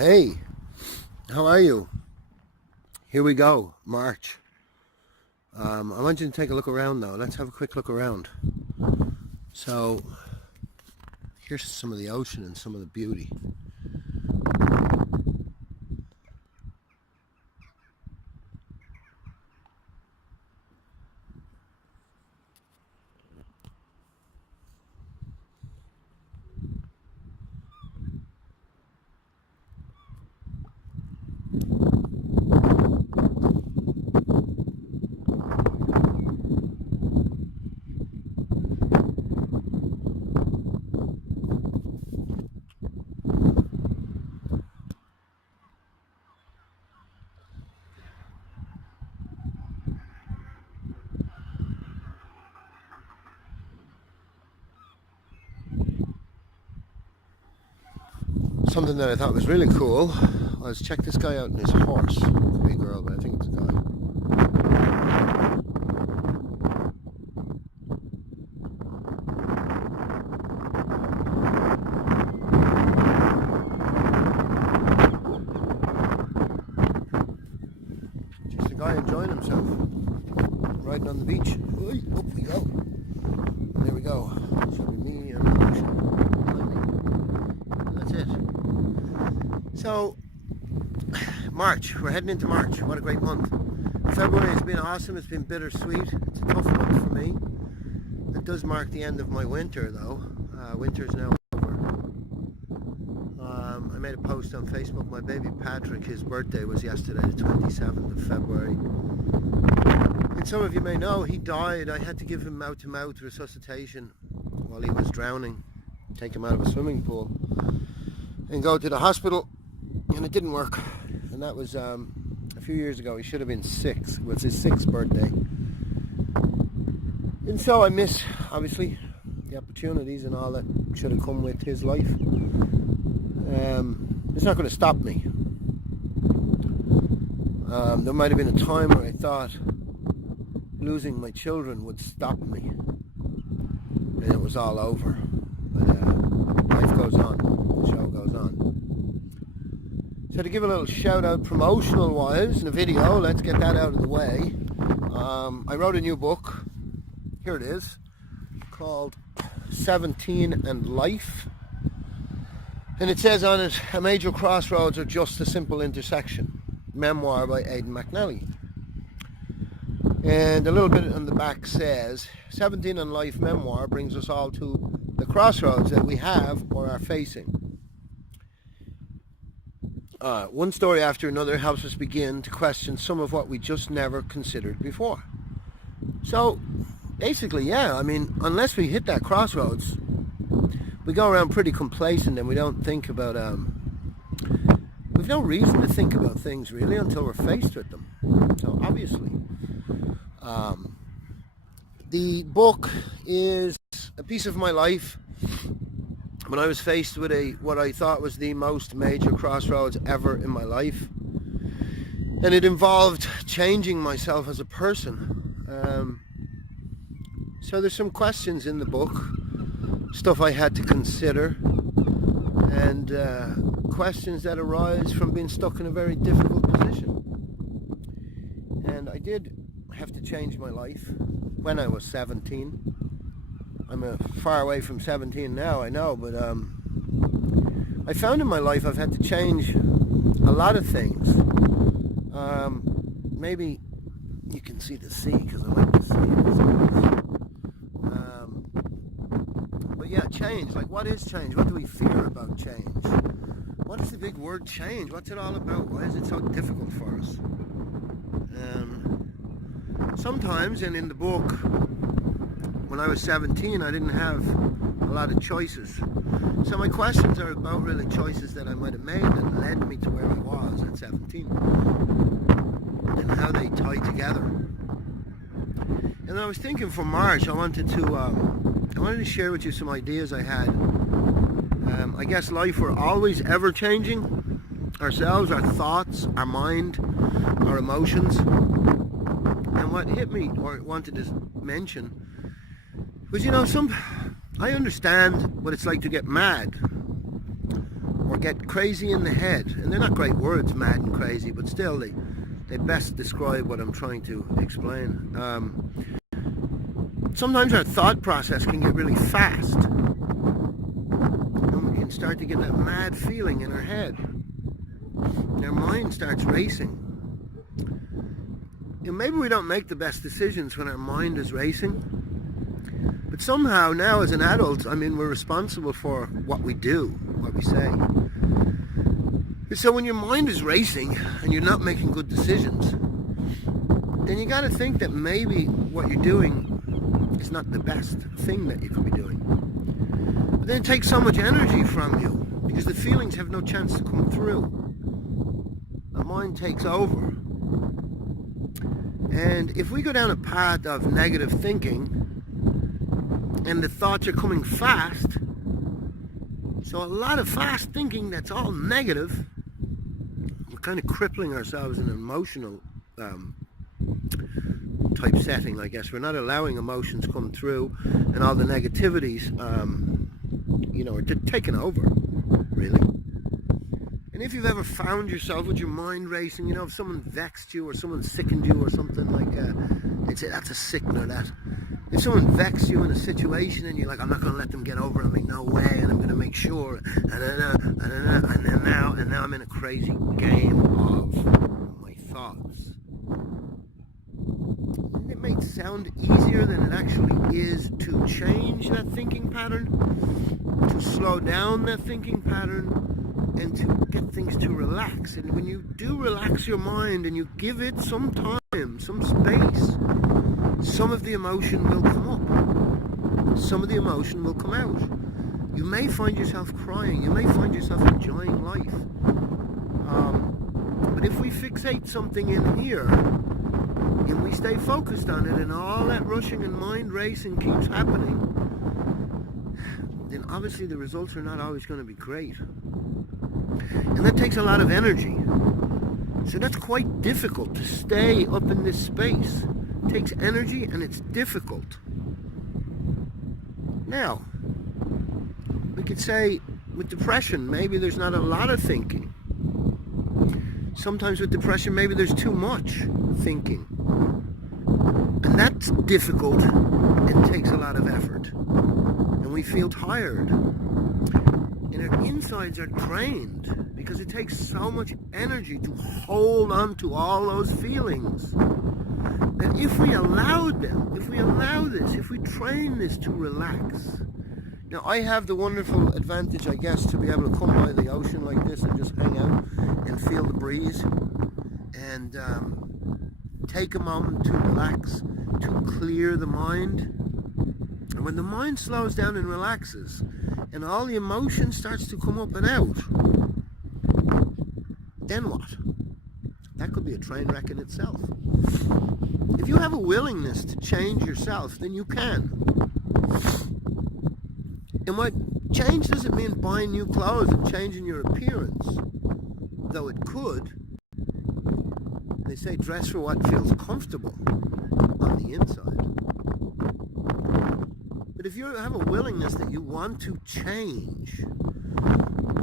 Hey, how are you? Here we go, March. I want you to take a look around now. Let's have a quick look around. So, here's some of the ocean and some of the beauty. Something that I thought was really cool was check this guy out and his horse. It could be a girl, but I think it's a guy. Just a guy enjoying himself, riding on the beach. Oy, up we go. There we go. So me and the ocean. That's it. So, March, we're heading into March. What a great month. February has been awesome. It's been bittersweet. It's a tough month for me. It does mark the end of my winter though. Winter's now over. I made a post on Facebook. My baby Patrick, his birthday was yesterday, the 27th of February. And some of you may know he died. I had to give him mouth-to-mouth resuscitation while he was drowning. Take him out of a swimming pool and go to the hospital, and it didn't work. And that was a few years ago. He should have been 6. It was his 6th birthday. And so I miss, obviously, the opportunities and all that should have come with his life. It's not going to stop me. There might have been a time where I thought losing my children would stop me, and it was all over. But life goes on. The show goes on. So to give a little shout out promotional wise in a video, let's get that out of the way. I wrote a new book. Here it is, called 17 and Life. And it says on it, a major crossroads or just a simple intersection. Memoir by Aidan McNally. And a little bit on the back says, 17 and Life memoir brings us all to the crossroads that we have or are facing. One story after another helps us begin to question some of what we just never considered before. So, basically, yeah, I mean, unless we hit that crossroads, we go around pretty complacent and we don't think about, we've no reason to think about things really until we're faced with them. So, obviously, the book is a piece of my life when I was faced with what I thought was the most major crossroads ever in my life. And it involved changing myself as a person. So there's some questions in the book, stuff I had to consider, and questions that arise from being stuck in a very difficult position. And I did have to change my life when I was 17. I'm far away from 17 now, I know, but I found in my life I've had to change a lot of things. Maybe you can see the sea because I like the sea. But yeah, change. Like, what is change? What do we fear about change? What is the big word change? What's it all about? Why is it so difficult for us? Sometimes, and in the book, when I was 17, I didn't have a lot of choices. So my questions are about really choices that I might have made that led me to where I was at 17. And how they tie together. And I was thinking for March, I wanted to share with you some ideas I had. I guess life, we're always ever changing. Ourselves, our thoughts, our mind, our emotions. And what hit me, or wanted to mention, was, I understand what it's like to get mad or get crazy in the head. And they're not great words, mad and crazy, but still they best describe what I'm trying to explain. Sometimes our thought process can get really fast, and we can start to get that mad feeling in our head, and our mind starts racing. And maybe we don't make the best decisions when our mind is racing, but somehow now as an adult, we're responsible for what we do, what we say. So when your mind is racing and you're not making good decisions, then you got to think that maybe what you're doing is not the best thing that you could be doing. But then it takes so much energy from you because the feelings have no chance to come through. The mind takes over. And if we go down a path of negative thinking and the thoughts are coming fast, so a lot of fast thinking that's all negative, we're kind of crippling ourselves in an emotional type setting, I guess. We're not allowing emotions come through, and all the negativities, are taking over, really. And if you've ever found yourself with your mind racing, if someone vexed you or someone sickened you or something like they'd say that's a sickener, that. If someone vexed you in a situation and you're like, I'm not going to let them get over it, no way, and I'm going to make sure, and now I'm in a crazy game of my thoughts. It may sound easier than it actually is to change that thinking pattern, to slow down that thinking pattern, and to get things to relax. And when you do relax your mind and you give it some time, some space, some of the emotion will come up. Some of the emotion will come out. You may find yourself crying. You may find yourself enjoying life. But if we fixate something in here, and we stay focused on it, and all that rushing and mind racing keeps happening, then obviously the results are not always going to be great. And that takes a lot of energy. So that's quite difficult to stay up in this space. It takes energy and it's difficult. Now, we could say with depression, maybe there's not a lot of thinking. Sometimes with depression, maybe there's too much thinking. And that's difficult and takes a lot of effort. And we feel tired. And our insides are drained because it takes so much energy to hold on to all those feelings. That if we allowed them, if we allow this, if we train this to relax. Now I have the wonderful advantage, I guess, to be able to come by the ocean like this and just hang out and feel the breeze and take a moment to relax, to clear the mind. And when the mind slows down and relaxes and all the emotion starts to come up and out, then what? That could be a train wreck in itself. If you have a willingness to change yourself, then you can. And what change doesn't mean buying new clothes and changing your appearance, though it could. They say dress for what feels comfortable on the inside. But if you have a willingness that you want to change,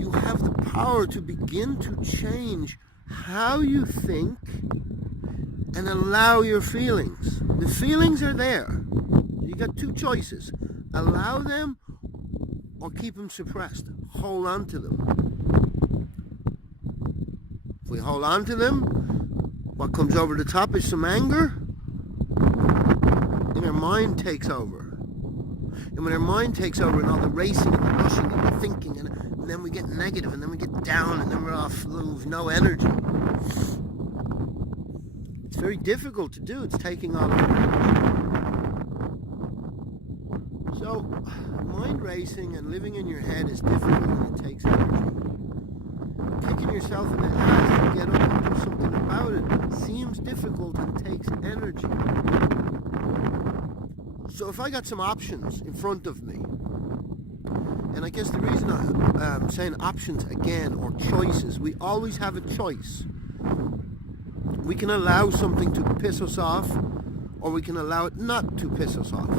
you have the power to begin to change how you think and allow your feelings. The feelings are there. You got two choices. Allow them or keep them suppressed. Hold on to them. If we hold on to them, what comes over the top is some anger, and our mind takes over. And when our mind takes over and all the racing and the rushing and the thinking, and then we get negative, and then we get down, and then we're off with no energy. It's very difficult to do. It's taking all of energy. So, mind racing and living in your head is difficult and it takes energy. Kicking yourself in the ass to get up and do something about it seems difficult and takes energy. So if I got some options in front of me, and I guess the reason I'm saying options again, or choices, we always have a choice. We can allow something to piss us off, or we can allow it not to piss us off.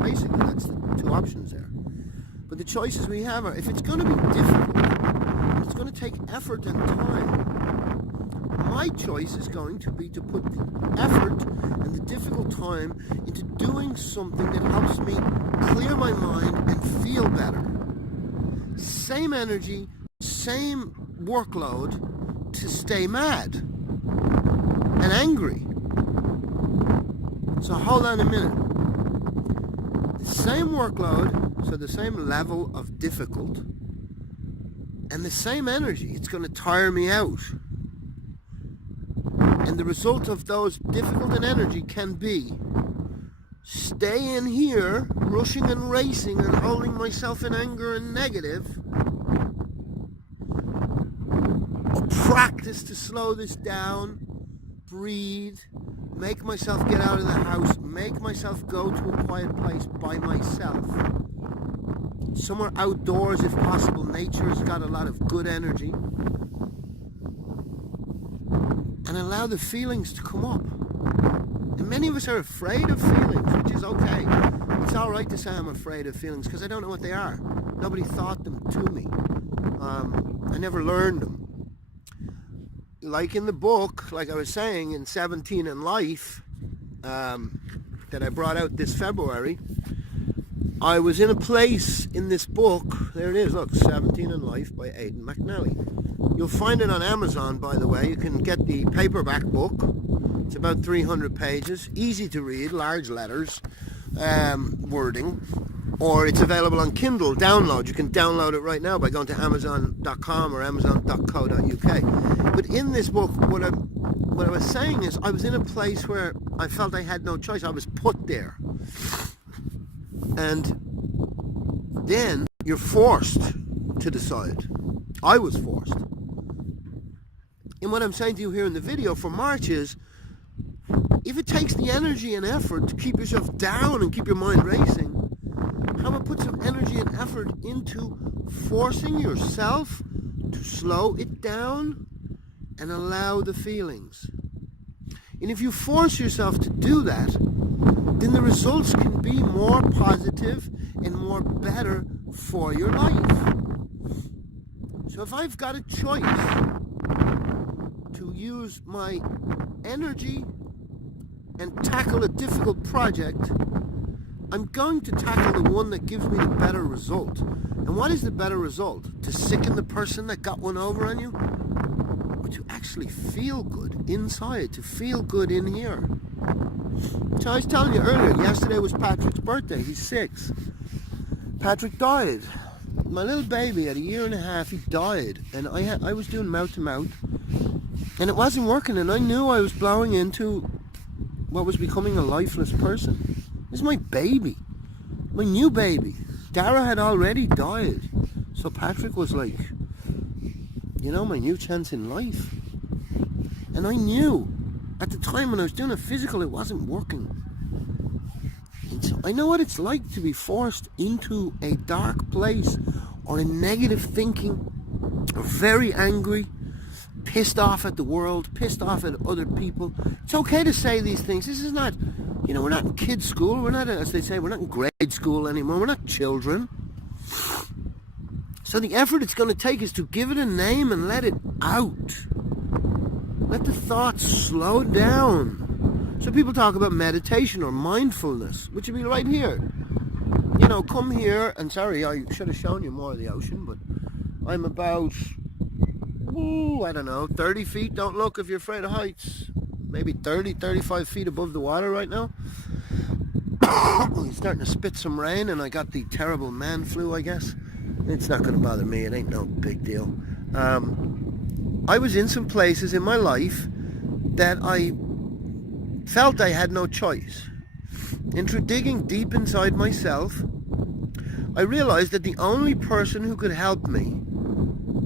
Basically, that's the two options there. But the choices we have are, if it's going to be difficult, it's going to take effort and time. My choice is going to be to put the effort and the difficult time into doing something that helps me clear my mind and feel better. Same energy, same workload to stay mad and angry. So hold on a minute. The same workload, so the same level of difficult, and the same energy, it's going to tire me out. And the result of those difficult and energy can be stay in here, rushing and racing and holding myself in anger and negative, or practice to slow this down, breathe, make myself get out of the house, make myself go to a quiet place by myself. Somewhere outdoors if possible. Nature's got a lot of good energy. And allow the feelings to come up. And many of us are afraid of feelings, which is okay. It's alright to say I'm afraid of feelings because I don't know what they are. Nobody taught them to me. I never learned them. Like in the book, like I was saying, in 17 in Life, that I brought out this February, I was in a place in this book, there it is, look, 17 in Life by Aidan McNally. You'll find it on Amazon, by the way. You can get the paperback book. It's about 300 pages, easy to read, large letters, wording, or it's available on Kindle, download. You can download it right now by going to amazon.com or amazon.co.uk. But in this book, what I was saying is I was in a place where I felt I had no choice. I was put there. And then you're forced to decide. I was forced. And what I'm saying to you here in the video for March is, if it takes the energy and effort to keep yourself down and keep your mind racing, how about put some energy and effort into forcing yourself to slow it down and allow the feelings. And if you force yourself to do that, then the results can be more positive and more better for your life. So if I've got a choice to use my energy and tackle a difficult project, I'm going to tackle the one that gives me the better result. And what is the better result? To sicken the person that got one over on you? Or to actually feel good inside, to feel good in here? So I was telling you earlier, yesterday was Patrick's birthday. He's 6. Patrick died. My little baby at 1.5 years, he died. And I was doing mouth to mouth. And it wasn't working. And I knew I was blowing into what was becoming a lifeless person. This is my baby. My new baby. Dara had already died. So Patrick was like, you know, my new chance in life. And I knew at the time when I was doing a physical, it wasn't working. And so I know what it's like to be forced into a dark place or a negative thinking, or very angry, pissed off at the world, pissed off at other people. It's okay to say these things. This is not, you know, we're not in kids' school. We're not, as they say, we're not in grade school anymore. We're not children. So the effort it's going to take is to give it a name and let it out. Let the thoughts slow down. So people talk about meditation or mindfulness, which would be right here. You know, come here, and sorry, I should have shown you more of the ocean, but I'm about, I don't know, 30 feet, don't look if you're afraid of heights. Maybe 30, 35 feet above the water right now. It's starting to spit some rain, and I got the terrible man flu, I guess. It's not going to bother me, it ain't no big deal. I was in some places in my life that I felt I had no choice. And through digging deep inside myself, I realized that the only person who could help me,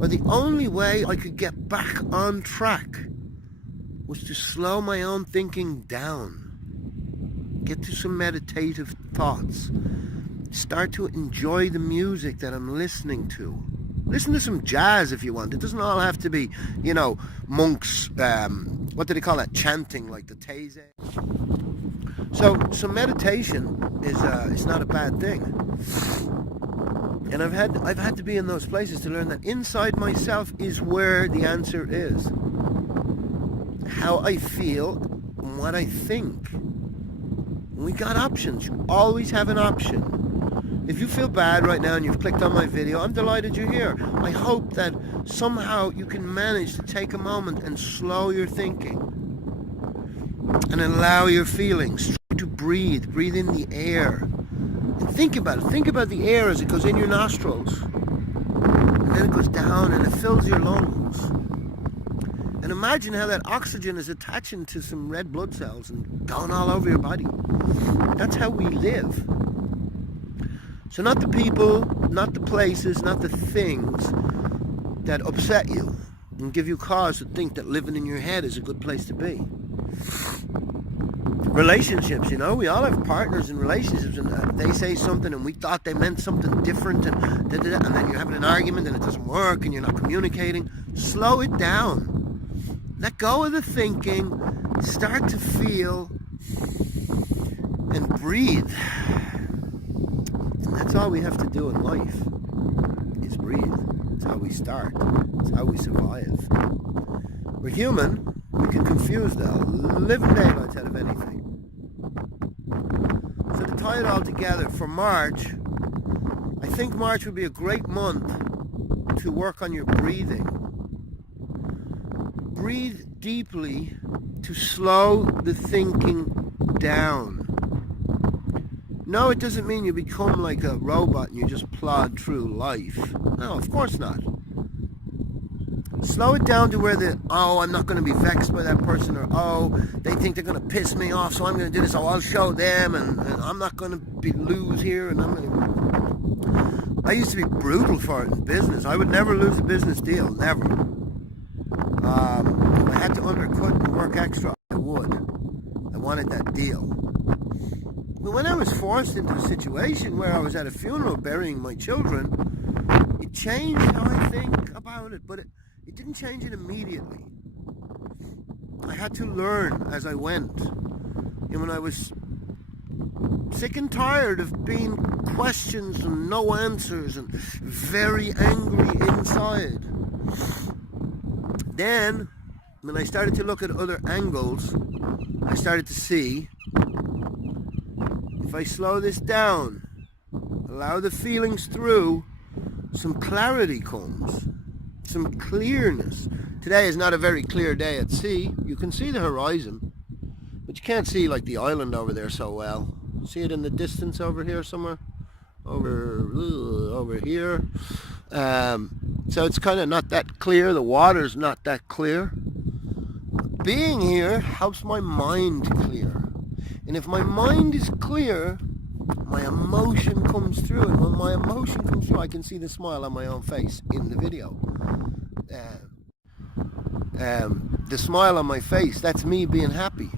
or the only way I could get back on track, was to slow my own thinking down. Get to some meditative thoughts. Start to enjoy the music that I'm listening to. Listen to some jazz if you want. It doesn't all have to be, you know, monks, what do they call that? Chanting, like the Teze. So meditation is it's not a bad thing. And I've had to be in those places to learn that inside myself is where the answer is. How I feel and what I think. We got options. You always have an option. If you feel bad right now and you've clicked on my video, I'm delighted you're here. I hope that somehow you can manage to take a moment and slow your thinking and allow your feelings to breathe. Breathe in the air. And think about it. Think about the air as it goes in your nostrils. And then it goes down and it fills your lungs. And imagine how that oxygen is attaching to some red blood cells and going all over your body. That's how we live. So not the people, not the places, not the things that upset you and give you cause to think that living in your head is a good place to be. Relationships, you know, we all have partners in relationships, and they say something and we thought they meant something different, and then you're having an argument and it doesn't work and you're not communicating. Slow it down. Let go of the thinking, start to feel and breathe. And that's all we have to do in life, is breathe. It's how we start. It's how we survive. We're human. We can confuse though. Living daylights out of anything. So to tie it all together, for March, I think March would be a great month to work on your breathing. Breathe deeply to slow the thinking down. No, it doesn't mean you become like a robot and you just plod through life. No, of course not. Slow it down to where I'm not going to be vexed by that person, or they think they're going to piss me off, so I'm going to do this, I'll show them, and I'm not going to lose here, and I used to be brutal for it in business. I would never lose a business deal, never. If I had to undercut and work extra, I would. I wanted that deal. But when I was forced into a situation where I was at a funeral burying my children, it changed how I think about it, but it didn't change it immediately. I had to learn as I went. And when I was sick and tired of being questions and no answers and very angry inside, then when I started to look at other angles, I started to see, if I slow this down, allow the feelings through, some clarity comes. Some clearness. Today is not a very clear day at sea. You can see the horizon, but you can't see like the island over there so well. See it in the distance over here somewhere? Over here. So it's kind of not that clear. The water's not that clear. Being here helps my mind clear. And if my mind is clear, my emotion comes through, and when my emotion comes through, I can see the smile on my own face in the video. The smile on my face, that's me being happy.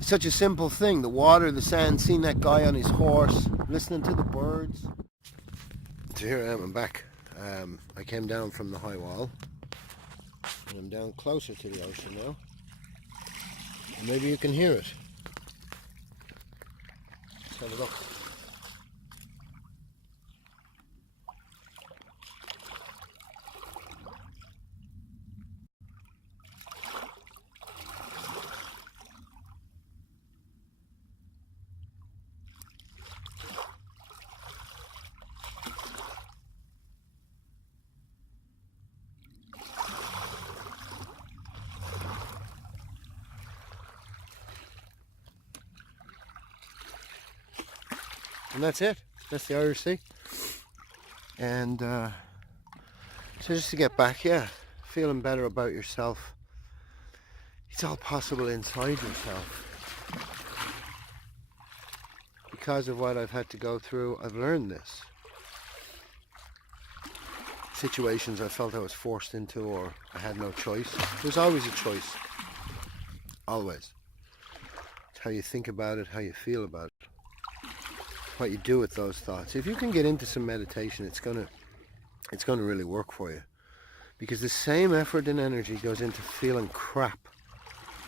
Such a simple thing. The water, the sand, seeing that guy on his horse, listening to the birds. So here I am, I'm back. I came down from the high wall, and I'm down closer to the ocean now. Maybe you can hear it. Let's have a look. And that's it. That's the Irish Sea. And so just to get back, feeling better about yourself. It's all possible inside yourself. Because of what I've had to go through, I've learned this. Situations I felt I was forced into, or I had no choice. There's always a choice. Always. It's how you think about it, how you feel about it. What you do with those thoughts. If you can get into some meditation, it's gonna really work for you, because the same effort and energy goes into feeling crap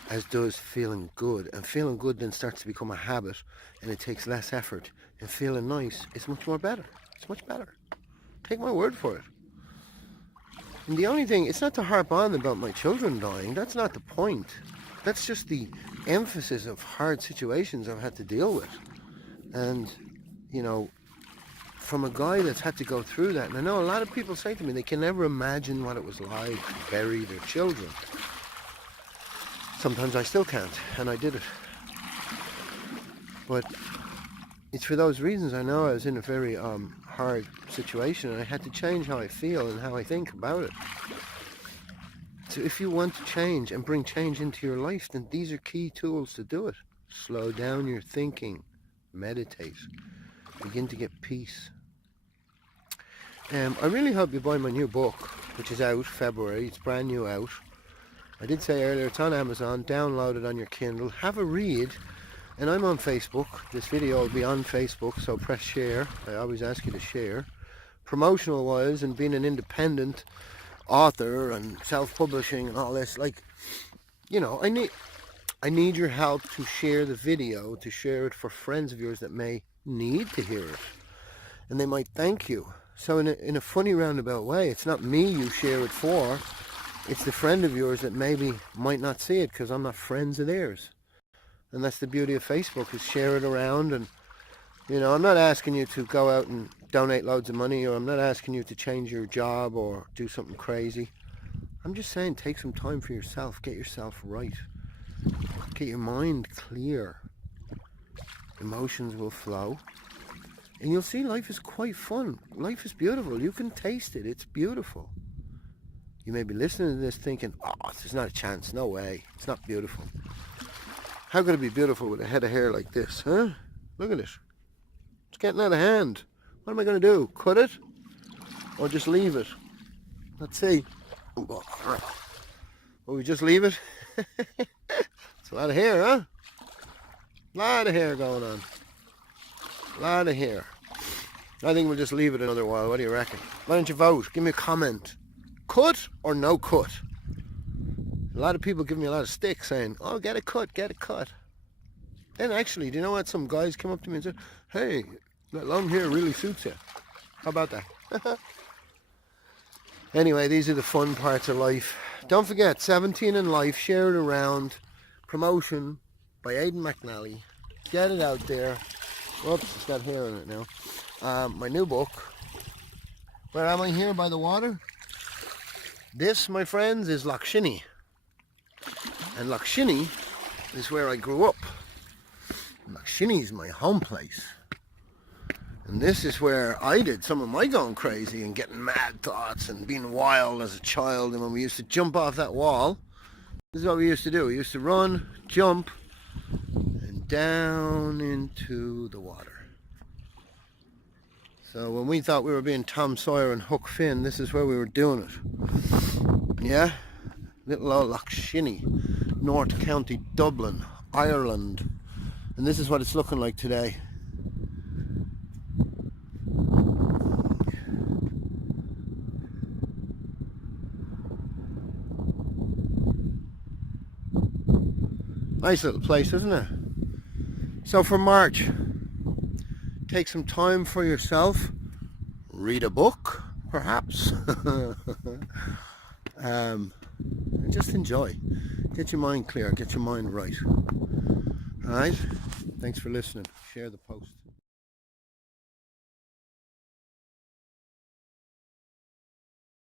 as does feeling good, and feeling good then starts to become a habit, and it takes less effort, and feeling nice is much more better. It's much better. Take my word for it. And the only thing, it's not to harp on about my children dying. That's not the point. That's just the emphasis of hard situations I've had to deal with. And, you know, from a guy that's had to go through that, and I know a lot of people say to me they can never imagine what it was like to bury their children. Sometimes I still can't, and I did it. But it's for those reasons. I know I was in a very hard situation, and I had to change how I feel and how I think about it. So if you want to change and bring change into your life, then these are key tools to do it. Slow down your thinking, meditate, begin to get peace. I really hope you buy my new book, which is out February. It's brand new out. I did say earlier, it's on Amazon. Download it on your Kindle. Have a read. And I'm on Facebook. This video will be on Facebook, so press share. I always ask you to share. Promotional wise, and being an independent author and self-publishing and all this, like, you know, I need your help to share the video, to share it for friends of yours that may need to hear it. And they might thank you. So in a funny roundabout way, it's not me you share it for. It's the friend of yours that maybe might not see it because I'm not friends of theirs. And that's the beauty of Facebook, is share it around. And, you know, I'm not asking you to go out and donate loads of money, or I'm not asking you to change your job or do something crazy. I'm just saying, take some time for yourself. Get yourself right. Get your mind clear. Emotions will flow. And you'll see life is quite fun. Life is beautiful. You can taste it. It's beautiful. You may be listening to this thinking, oh, there's not a chance. No way. It's not beautiful. How could it be beautiful with a head of hair like this, huh? Look at it. It's getting out of hand. What am I going to do? Cut it? Or just leave it? Let's see. Will we just leave it? It's a lot of hair, huh? A lot of hair going on. A lot of hair. I think we'll just leave it another while. What do you reckon? Why don't you vote? Give me a comment. Cut or no cut? A lot of people give me a lot of stick saying, oh, get a cut, get a cut. Then actually, do you know what? Some guys came up to me and said, hey, that long hair really suits you. How about that? Anyway, these are the fun parts of life. Don't forget, 17 in Life, share it around. Promotion by Aidan McNally. Get it out there. Oops, it's got hair in it now. My new book. Where am I here? By the water? This, my friends, is Loch Shinny. And Loch Shinny is where I grew up. Loch Shinny is my home place. And this is where I did some of my going crazy and getting mad thoughts and being wild as a child. And when we used to jump off that wall, this is what we used to do. We used to run, jump, and down into the water. So when we thought we were being Tom Sawyer and Huck Finn, this is where we were doing it. Yeah? Little old Loch Shinny, North County, Dublin, Ireland. And this is what it's looking like today. Nice little place, isn't it? So for March, take some time for yourself. Read a book, perhaps. Just enjoy. Get your mind clear. Get your mind right. Alright? Thanks for listening. Share the post.